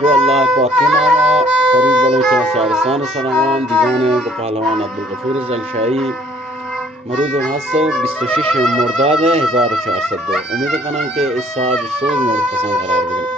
گو الله پاک کے نامہ فرید بلوچاں سارسان سلمان دیوان کو پہلوان عبدالغفور زنگشاہی مروز محسو 26 مرداد 1402 امید کنم که اس ساز و سوز مورد پسند قرار بگیرم.